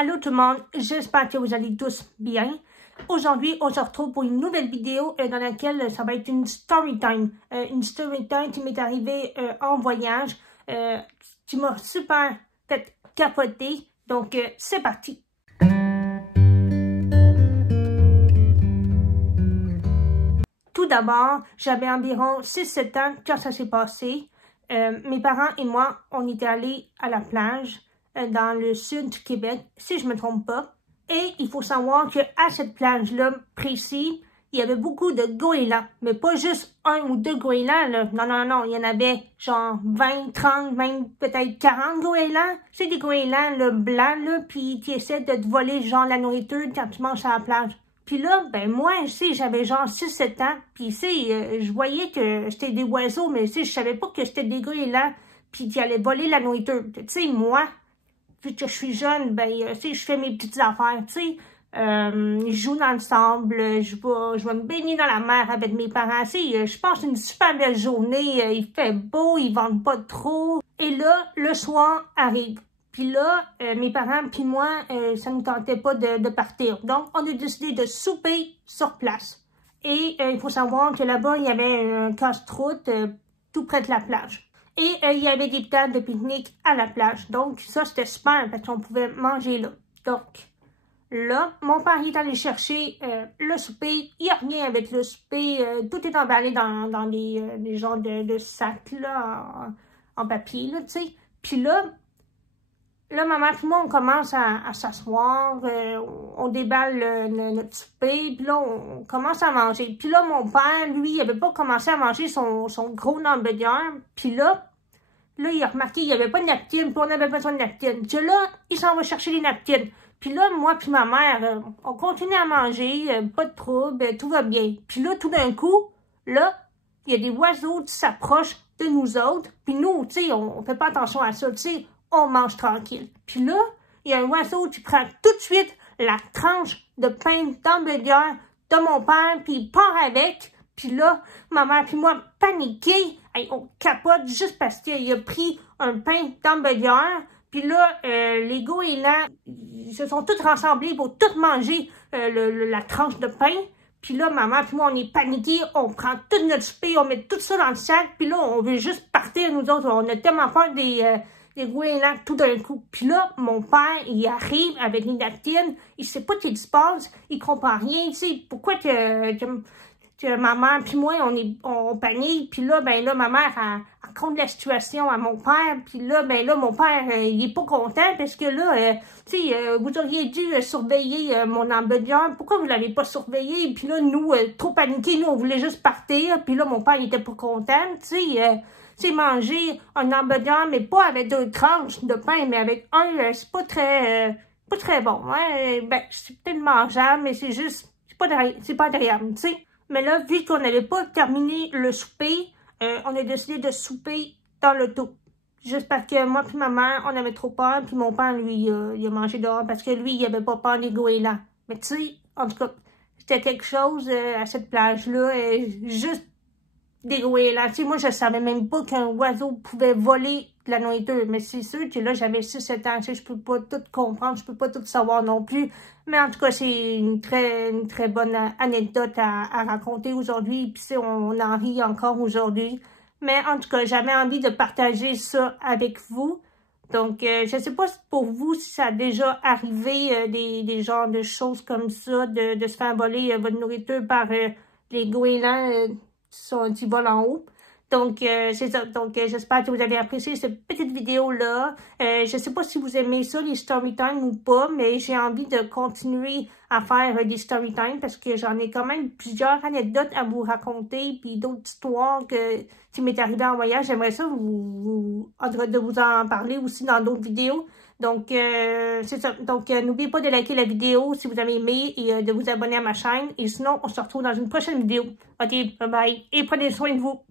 Allô tout le monde, j'espère que vous allez tous bien. Aujourd'hui, on se retrouve pour une nouvelle vidéo dans laquelle ça va être une story time. Une story time qui m'est arrivée en voyage, qui m'a super fait capoter. Donc, c'est parti. Tout d'abord, j'avais environ 6-7 ans quand ça s'est passé. Mes parents et moi, on était allés à la plage dans le sud du Québec, si je ne me trompe pas. Et il faut savoir qu'à cette plage-là précise, il y avait beaucoup de goélands. Mais pas juste un ou deux goélands, là. Non. Il y en avait genre 20, 30, même peut-être 40 goélands. C'est des goélands là, blancs, là, puis qui essaient de te voler genre la nourriture quand tu manges à la plage. Puis là, ben moi, tu sais, j'avais genre 6-7 ans, puis tu sais, je voyais que c'était des oiseaux, mais tu sais, je savais pas que c'était des goélands, puis qui allaient voler la nourriture. Tu sais, moi, vu que je suis jeune, ben, tu sais, je fais mes petites affaires, tu sais. Je joue dans le sable, je vais me baigner dans la mer avec mes parents. Tu sais, je passe une super belle journée, il fait beau, ils vendent pas trop. Et là, le soir arrive. Puis là, mes parents puis moi, ça ne nous tentait pas de partir. Donc, on a décidé de souper sur place. Et il faut savoir que là-bas, il y avait un casse-croûte tout près de la plage. Et il y avait des tables de pique-nique à la plage. Donc, ça, c'était super parce qu'on pouvait manger là. Donc, là, mon père est allé chercher le souper. Il revient avec le souper. Tout est emballé dans des genres de sacs là, en papier, là, tu sais. Puis là, ma mère et moi, on commence à s'asseoir, on déballe notre souper, puis là, on commence à manger. Puis là, mon père, lui, il avait pas commencé à manger son gros hamburger. Puis là, il a remarqué qu'il n'y avait pas de napkin, puis on avait besoin de napkin. Puis là, il s'en va chercher les napkins. Puis là, moi puis ma mère, on continue à manger, pas de trouble, tout va bien. Puis là, tout d'un coup, là, il y a des oiseaux qui s'approchent de nous autres. Puis nous, tu sais, on fait pas attention à ça, tu sais. On mange tranquille. Puis là, il y a un oiseau qui prend tout de suite la tranche de pain d'hamburger de mon père, puis il part avec. Puis là, ma mère puis moi, paniqués, on capote juste parce qu'il a pris un pain d'hamburger. Puis là, les goélands, ils se sont tous rassemblés pour tout manger la tranche de pain. Puis là, ma mère puis moi, on est paniqués, on prend tout notre souper, on met tout ça dans le sac. Puis là, on veut juste partir, nous autres. On a tellement peur des goélands tout d'un coup. Puis là, mon père, il arrive avec les napkins, il sait pas ce qui se passe, il comprend rien, tu sais, pourquoi que ma mère puis moi, on panique, puis là, ben là, ma mère, elle compte la situation à mon père, puis là, ben là, mon père, il est pas content, parce que là, tu sais, vous auriez dû surveiller mon hamburger, pourquoi vous l'avez pas surveillé? Puis là, nous, trop paniqués, nous, on voulait juste partir, puis là, mon père, il était pas content, tu sais, manger un hamburger, mais pas avec 2 tranches de pain, mais avec un, c'est pas très bon. Hein? Ben, c'est peut-être mangeable, mais c'est juste, c'est pas agréable, tu sais. Mais là, vu qu'on n'avait pas terminé le souper, on a décidé de souper dans l'auto. Juste parce que moi et ma mère, on avait trop peur, puis mon père, lui, il a mangé dehors parce que lui, il avait pas peur des goélands. Mais tu sais, en tout cas, c'était quelque chose à cette plage-là, juste des goélands. Tu sais, moi, je savais même pas qu'un oiseau pouvait voler de la nourriture. Mais c'est sûr que là, j'avais 6-7 ans. Tu sais, je peux pas tout comprendre, je peux pas tout savoir non plus. Mais en tout cas, c'est une très bonne anecdote à raconter aujourd'hui. Puis on en rit encore aujourd'hui. Mais en tout cas, j'avais envie de partager ça avec vous. Donc, je sais pas pour vous si ça a déjà arrivé des genres de choses comme ça, de se faire voler votre nourriture par les goélands qui volent en haut. Donc, c'est ça. Donc, j'espère que vous avez apprécié cette petite vidéo-là. Je sais pas si vous aimez ça, les story time ou pas, mais j'ai envie de continuer à faire des story time parce que j'en ai quand même plusieurs anecdotes à vous raconter, puis d'autres histoires qui m'est arrivé en voyage. J'aimerais ça de vous en parler aussi dans d'autres vidéos. Donc, c'est ça. Donc, n'oubliez pas de liker la vidéo si vous avez aimé et de vous abonner à ma chaîne. Et sinon, on se retrouve dans une prochaine vidéo. Ok, bye bye. Et prenez soin de vous.